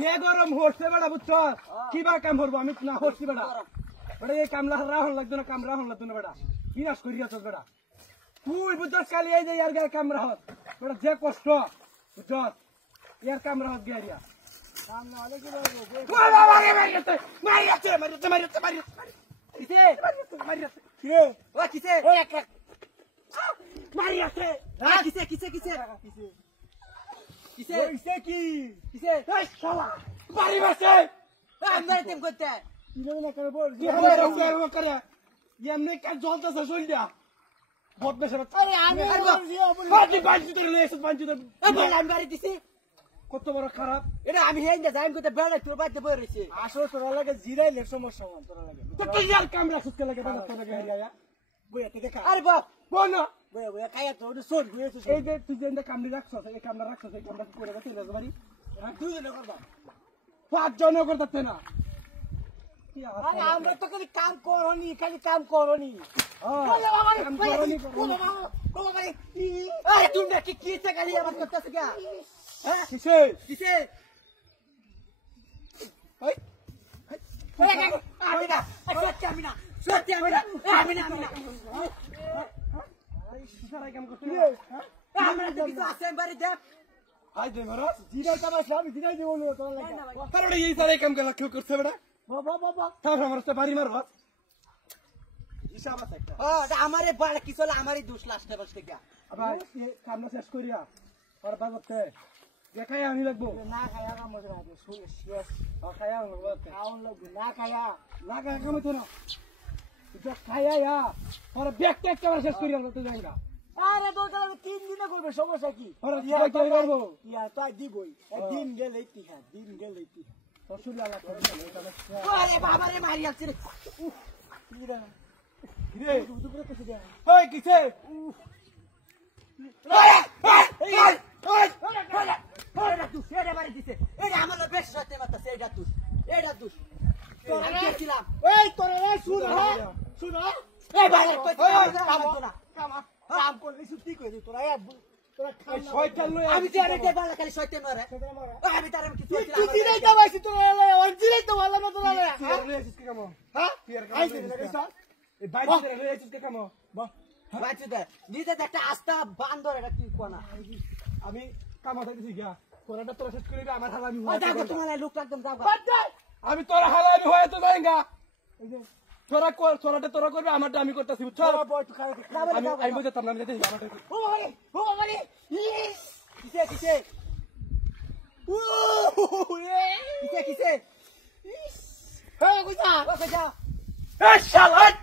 যে গরম হচ্ছে বেড়া বুঝছ কিবা কাম করবো আমি না হচ্ছি বেড়া বেড়া এই কামলা রাহন লাগতো না কাম রাহন লাগতো না বেড়া কি নাশ করিয়াছ বেড়া তুই বুঝছ কালি এই যে ইয়ার গায়ে কাম রাহত বেড়া যে কষ্ট বুঝছ ইয়ার কাম রাহত গিয়া কাম না হলে কি মারিয়াছে মারিয়াছে মারিয়াছে মারিয়াছে মারিয়াছে কিসে মারিয়াছে কে ও কিসে ও এক মারিয়াছে কিসে কিসে কিসে কিসে কিসে কি কিসে এই শালা বাড়ি বসে আমরা টিম করতে ইলো না করে বল যে আমরা করে এমনি কাজ জ্বলতেছে শরীরটা বহুত বেশি আরে আমি বাড়ি বাড়ি তো লেস বাড়ি তো এই বল আমি বাড়ি দিছি কত বড় খারাপ এটা আমি হেই না যাইম করতে বেড়া তোর বাড়িতে বই রইছে আসো তোরা লাগে জিরাইলে সমস্যা হন তোরা লাগে তো কি আর কাম রাখছিস কে লাগে বাড়া তোর লাগে হেরিয়া বই এতে দেখা আরে বাপ বল না বই বই কায়া তো সোর গুয়েছিস এই যে তুই যে কামড়ি রাখছস এই কামড়া রাখছস এই কামড়া করে গেছিস বাড়ি হ্যাঁ তুই যে করবা পাঁচ জন করতে না আরে আমরা তো খালি কাম করনি আরে কাম করনি বাবা ভাই আরে তুই না কি কিছে গালি আবার করতেছ কি হ্যাঁ কিসে কিসে ওই আমি না সত্যি আমি না আরে সুসারাই কাম করতে আমরা তো কিছু আছে বাড়ি দেখ আই দে মারো জিরাই কাম আছে আমি জিরাই দেব না তোর লাগে কারণ এই সারে কাম করছে বেটা বাবা বাবা তার আমার তো বাড়ি মারবা হিসাব আছে একটা আমারে বাড়ি কি চলে আমারই দোষ লাস্টে বসতে গিয়া আবার এই কামটা শেষ করিয়া আর বাজতে দেখাই আমি লাগবো না খায়া কাম মজা আছে শেষ খায়া লাগবো খাওন লাগবো না খায়া কাম তো না এটা খায়া আর ব্যাগ ট্যাগ কেমন শেষ করিয়া তো যাইগা আরে তো তাহলে 3 দিনে করবে সমস্যা কি আরে ইয়া কি করব ইয়া তাই দিবই দিন গেলেই তিহা রসুল আল্লাহ আরে বাবা রে মারি আছে রে রে দুপুরে কিছু দে ওই কিছে এটা মারি দিছে এটা আমার বেশ সাথে মারতা সেইটা তুই এটা তুই তোরা গেছিলাম এই তোরা শুনো এই ভাই কাম করলি ছুটি কই দে তোরা তোরা খাই শয়তান লই আমি যে আরে দেবা খালি শয়তান মারে আমি তার কিছু তুই জিরাই দাবাইছি তোরা জিরাই তো ভালো না তোরা হ্যাঁ রেছিস কি কাম হ্যাঁ আইছিস না এই বাইরে রেছিস কি কাম বাহ বাইরে দে দিতে একটা আস্তা বান্দর এটা কি কোনা আমি কামাতে দিছি গা কোনাটা তোরা শেষ করে আমার হালামি হয় দেখো তোমার লোক একদম যাও আমি তোরা হালামি হয়ে তো যাইগা এই যে তোরা করবে আমারটা আমি করতেছি বুঝছো আমি বুঝতাম না আমি যেতে আমারটা ও বাবারে কিসে কিসে কিসে এই কইছা এই শালা এই